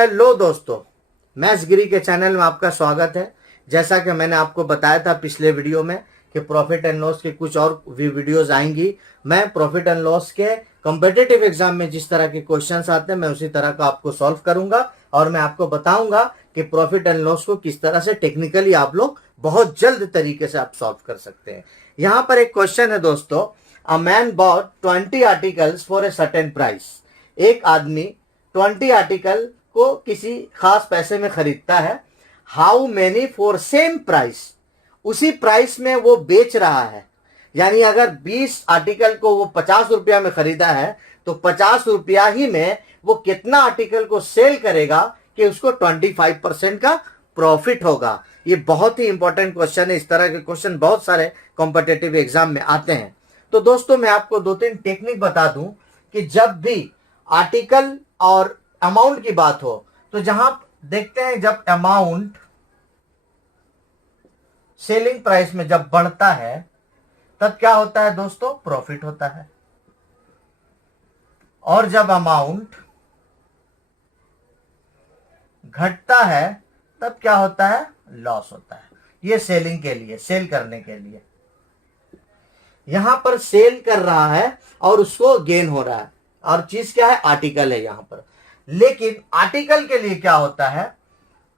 Hello दोस्तों, maths गिरी के channel में आपका स्वागत है। जैसा कि मैंने आपको बताया था पिछले वीडियो में कि प्रॉफिट एंड लॉस के कुछ और भी वीडियोस आएंगी। मैं प्रॉफिट एंड लॉस के कॉम्पिटिटिव एग्जाम में जिस तरह के क्वेश्चंस आते हैं मैं उसी तरह का आपको सॉल्व करूंगा और मैं आपको बताऊंगा कि प्रॉफिट एंड लॉस को किस तरह से टेक्निकली आप लोग बहुत जल्द तरीके से आप सॉल्व कर सकते हैं। यहाँ पर एक क्वेश्चन है दोस्तों, a man bot 20 articles for a certain price. एक आदमी 20 आर्टिकल को किसी खास पैसे में खरीदता है। How many for same price, उसी प्राइस में वो बेच रहा है। यानी अगर 20 आर्टिकल को वो 50 रुपया में खरीदा है तो 50 रुपया ही में वो कितना आर्टिकल को सेल करेगा कि उसको 25% का प्रॉफिट होगा। ये बहुत ही इंपॉर्टेंट क्वेश्चन है। इस तरह के क्वेश्चन बहुत सारे कॉम्पिटिटिव एग्जाम में आते हैं। तो दोस्तों मैं आपको 2-3 टेक्निक बता दूं कि जब भी आर्टिकल और अमाउंट की बात हो तो जहां देखते हैं जब अमाउंट सेलिंग प्राइस में जब बढ़ता है तब क्या होता है दोस्तों, प्रॉफिट होता है। और जब अमाउंट घटता है तब क्या होता है, लॉस होता है। ये सेलिंग के लिए, सेल करने के लिए यहां पर सेल कर रहा है और उसको गेन हो रहा है। और चीज क्या है, आर्टिकल है यहां पर। लेकिन आर्टिकल के लिए क्या होता है,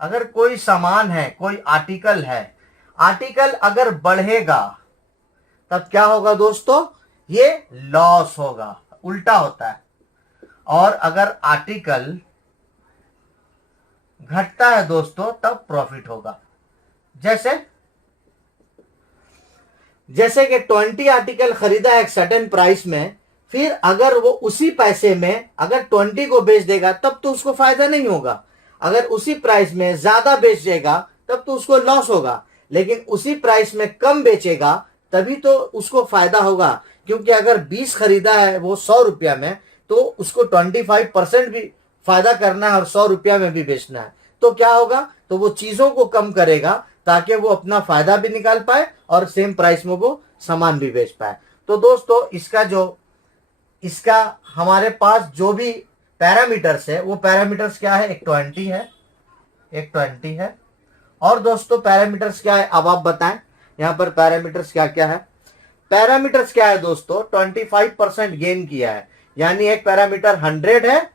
अगर कोई सामान है, कोई आर्टिकल है, आर्टिकल अगर बढ़ेगा तब क्या होगा दोस्तों, ये लॉस होगा, उल्टा होता है। और अगर आर्टिकल घटता है दोस्तों तब प्रॉफिट होगा। जैसे कि 20 आर्टिकल खरीदा है एक सर्टेन प्राइस में, फिर अगर वो उसी पैसे में अगर 20 को बेच देगा तब तो उसको फायदा नहीं होगा। अगर उसी प्राइस में ज्यादा बेच देगा तब तो उसको लॉस होगा। लेकिन उसी प्राइस में कम बेचेगा तभी तो उसको फायदा होगा। क्योंकि अगर 20 खरीदा है वो 100 रुपया में तो उसको 25% भी फायदा करना है और 100 रुपया में भी बेचना है। तो क्या होगा, तो वो चीजों को कम करेगा ताकि वो अपना फायदा भी निकाल पाए और सेम प्राइस में वो सामान भी बेच पाए। तो दोस्तों इसका हमारे पास जो भी पैरामीटर्स है वो पैरामीटर्स क्या है, एक 20 है। और दोस्तों पैरामीटर्स क्या है अब आप बताएं, यहां पर पैरामीटर्स क्या क्या है। पैरामीटर्स क्या है दोस्तों, 25% गेन किया है। यानी एक पैरामीटर 100 है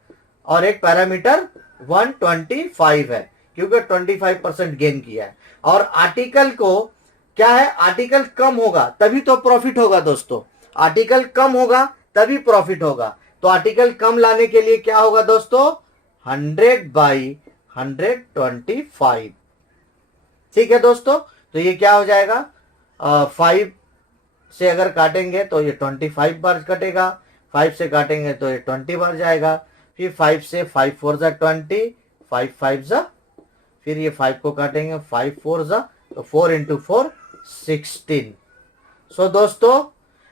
और एक पैरामीटर 125 है, क्योंकि 25% गेन किया है। और आर्टिकल को क्या है, आर्टिकल कम होगा तभी तो प्रॉफिट होगा दोस्तों। आर्टिकल कम होगा तभी प्रॉफिट होगा। तो आर्टिकल कम लाने के लिए क्या होगा दोस्तों, 100/125। ठीक है दोस्तों, तो ये क्या हो जाएगा, 5 से अगर काटेंगे तो ये 25 बार कटेगा, 5 से काटेंगे तो ये 20 बार जाएगा। फिर 5 से 5 4 जा 20, 5 5 जा, फिर ये 5 को काटेंगे 5 4 जा, तो 4 × 4 16। सो दोस्तों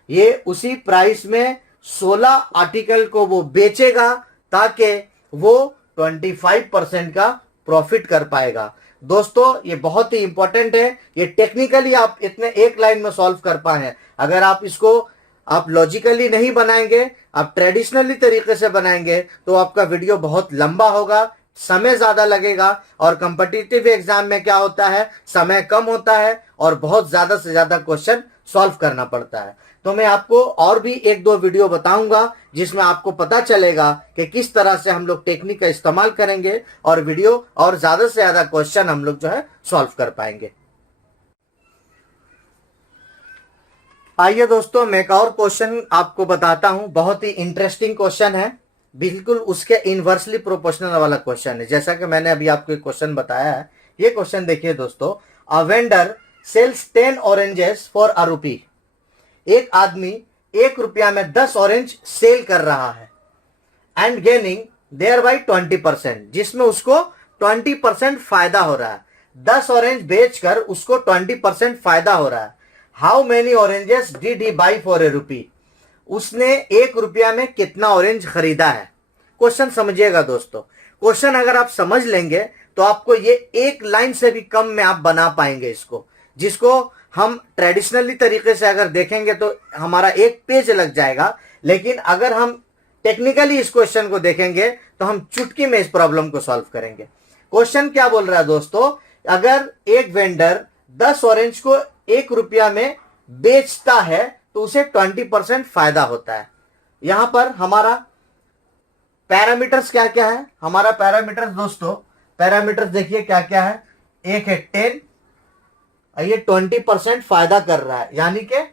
ये उसी प्राइस में 16 आर्टिकल को वो बेचेगा ताकि वो 25% का प्रॉफिट कर पाएगा। दोस्तों ये बहुत ही इंपॉर्टेंट है। ये टेक्निकली आप इतने एक लाइन में सॉल्व कर पाए। अगर आप इसको आप लॉजिकली नहीं बनाएंगे, आप ट्रेडिशनली तरीके से बनाएंगे तो आपका वीडियो बहुत लंबा होगा, समय ज्यादा लगेगा। और कॉम्पिटिटिव एग्जाम में क्या होता है, समय कम होता है और बहुत ज्यादा से ज्यादा क्वेश्चन सॉल्व करना पड़ता है। तो मैं आपको और भी 1-2 वीडियो बताऊंगा जिसमें आपको पता चलेगा कि किस तरह से हम लोग टेक्निक का इस्तेमाल करेंगे और वीडियो और ज्यादा से ज्यादा क्वेश्चन हम लोग जो है सॉल्व कर पाएंगे। आइए दोस्तों मैं एक और क्वेश्चन आपको बताता हूं। बहुत ही इंटरेस्टिंग क्वेश्चन है, बिल्कुल उसके इनवर्सली प्रोपोर्शनल वाला क्वेश्चन है। जैसा कि मैंने अभी आपको एक क्वेश्चन बताया है, ये क्वेश्चन देखिए दोस्तों, a vendor sells 10 oranges for ₹1। एक आदमी 1 रुपया में 10 ऑरेंज सेल कर रहा है एंड गेनिंग देयर बाई 20%, जिसमें उसको 20% फायदा हो रहा है। 10 ऑरेंज बेचकर उसको 20% फायदा हो रहा है। How many oranges did he by for ₹1? उसने 1 रुपया में कितना ऑरेंज खरीदा है। क्वेश्चन समझिएगा दोस्तों, क्वेश्चन अगर आप समझ लेंगे तो आपको ये एक लाइन से भी कम में आप बना पाएंगे इसको, जिसको हम ट्रेडिशनली तरीके से अगर देखेंगे तो हमारा एक पेज लग जाएगा। लेकिन अगर हम टेक्निकली इस क्वेश्चन को देखेंगे तो हम चुटकी में इस प्रॉब्लम को सॉल्व करेंगे। क्वेश्चन क्या बोल रहा है दोस्तों, अगर एक वेंडर 10 ऑरेंज को 1 रुपया में बेचता है तो उसे 20% फायदा होता है। यहां पर हमारा पैरामीटर्स क्या क्या है, हमारा पैरामीटर्स दोस्तों, पैरामीटर्स देखिए क्या क्या है। एक है 10, ये 20% फायदा कर रहा है, यानी कि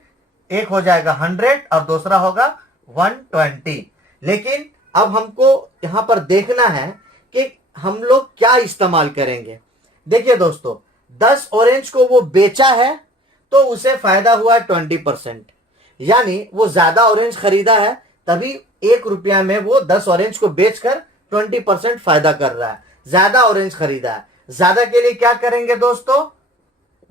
एक हो जाएगा 100 और दूसरा होगा 120। लेकिन अब हमको यहां पर देखना है कि हम लोग क्या इस्तेमाल करेंगे। देखिए दोस्तों, 10 ऑरेंज को वो बेचा है तो उसे फायदा हुआ है 20%, यानी वो ज्यादा ऑरेंज खरीदा है तभी 1 रुपया में वो 10 ऑरेंज को बेचकर 20% फायदा कर रहा है। ज्यादा ऑरेंज खरीदा है, ज्यादा के लिए क्या करेंगे दोस्तों,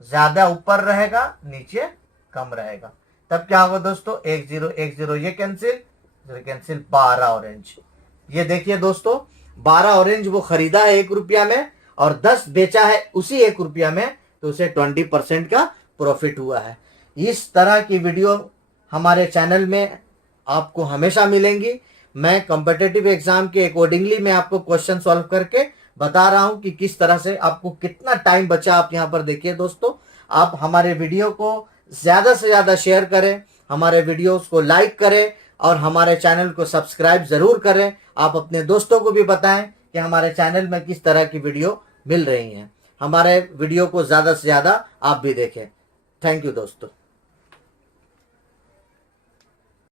ज्यादा ऊपर रहेगा नीचे कम रहेगा, तब क्या होगा दोस्तों, 1 0 1 0 ये कैंसिल 12 ऑरेंज। ये देखिए दोस्तों, 12 ऑरेंज वो खरीदा है 1 रुपया में और 10 बेचा है उसी 1 रुपया में, तो उसे 20% का प्रॉफिट हुआ है। इस तरह की वीडियो हमारे चैनल में आपको हमेशा मिलेंगी। मैं कॉम्पिटिटिव एग्जाम के अकॉर्डिंगली मैं आपको क्वेश्चन सॉल्व करके बता रहा हूं कि किस तरह से आपको कितना टाइम बचा। आप यहां पर देखिए दोस्तों, आप हमारे वीडियो को ज्यादा से ज्यादा शेयर करें, हमारे वीडियोस को लाइक करें और हमारे चैनल को सब्सक्राइब जरूर करें। आप अपने दोस्तों को भी बताएं कि हमारे चैनल में किस तरह की वीडियो मिल रही हैं। हमारे वीडियो को ज्यादा से ज्यादा आप भी देखें। थैंक यू दोस्तों।